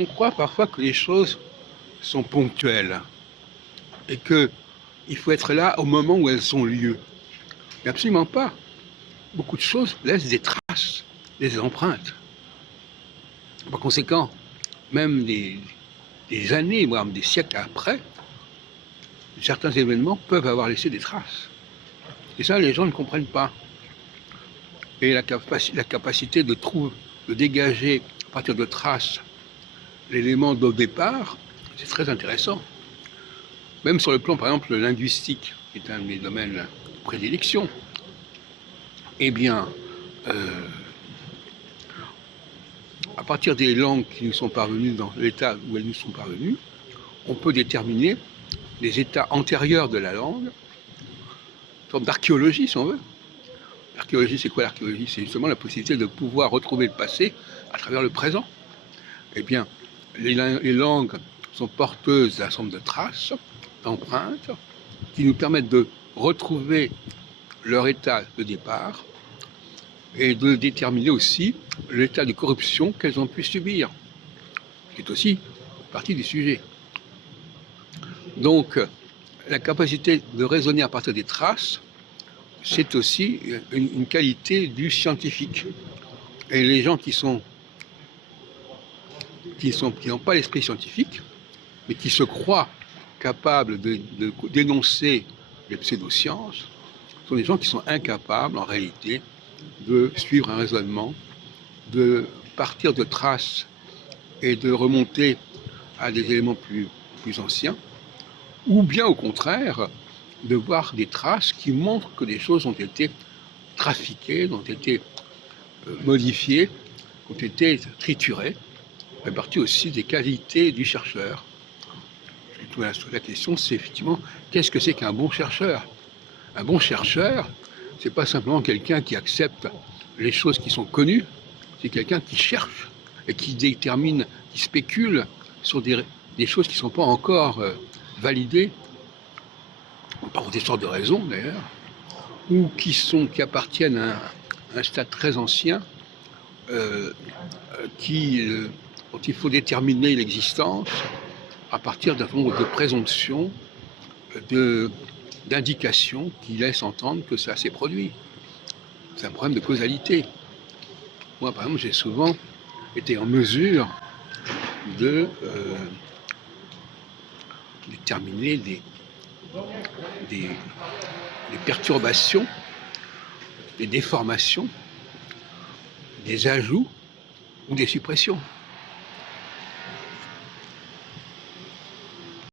On croit parfois que les choses sont ponctuelles et qu'il faut être là au moment où elles ont lieu. Mais absolument pas. Beaucoup de choses laissent des traces, des empreintes. Par conséquent, même des années, voire des siècles après, certains événements peuvent avoir laissé des traces. Et ça, les gens ne comprennent pas. Et la capacité de dégager à partir de traces l'élément de départ, c'est très intéressant. Même sur le plan, par exemple, linguistique, qui est un de mes domaines de prédilection, eh bien, à partir des langues qui nous sont parvenues dans l'état où elles nous sont parvenues, on peut déterminer les états antérieurs de la langue, une forme d'archéologie, si on veut. L'archéologie, c'est quoi l'archéologie? C'est justement la possibilité de pouvoir retrouver le passé à travers le présent. Eh bien, les langues sont porteuses d'un certain nombre de traces, d'empreintes, qui nous permettent de retrouver leur état de départ et de déterminer aussi l'état de corruption qu'elles ont pu subir, qui est aussi partie du sujet. Donc, la capacité de raisonner à partir des traces, c'est aussi une qualité du scientifique. Et les gens qui n'ont pas l'esprit scientifique, mais qui se croient capables de dénoncer les pseudosciences, sont des gens qui sont incapables, en réalité, de suivre un raisonnement, de partir de traces et de remonter à des éléments plus anciens, ou bien au contraire, de voir des traces qui montrent que des choses ont été trafiquées, ont été modifiées, ont été triturées, fait partie aussi des qualités du chercheur. La question, c'est effectivement, qu'est-ce que c'est qu'un bon chercheur? Un bon chercheur, c'est pas simplement quelqu'un qui accepte les choses qui sont connues, c'est quelqu'un qui cherche et qui détermine, qui spécule sur des choses qui ne sont pas encore validées, pour des sortes de raisons d'ailleurs, ou qui appartiennent à un stade très ancien, dont il faut déterminer l'existence à partir d'un nombre de présomptions, d'indications qui laissent entendre que ça s'est produit. C'est un problème de causalité. Moi, par exemple, j'ai souvent été en mesure de déterminer des perturbations, des déformations, des ajouts ou des suppressions.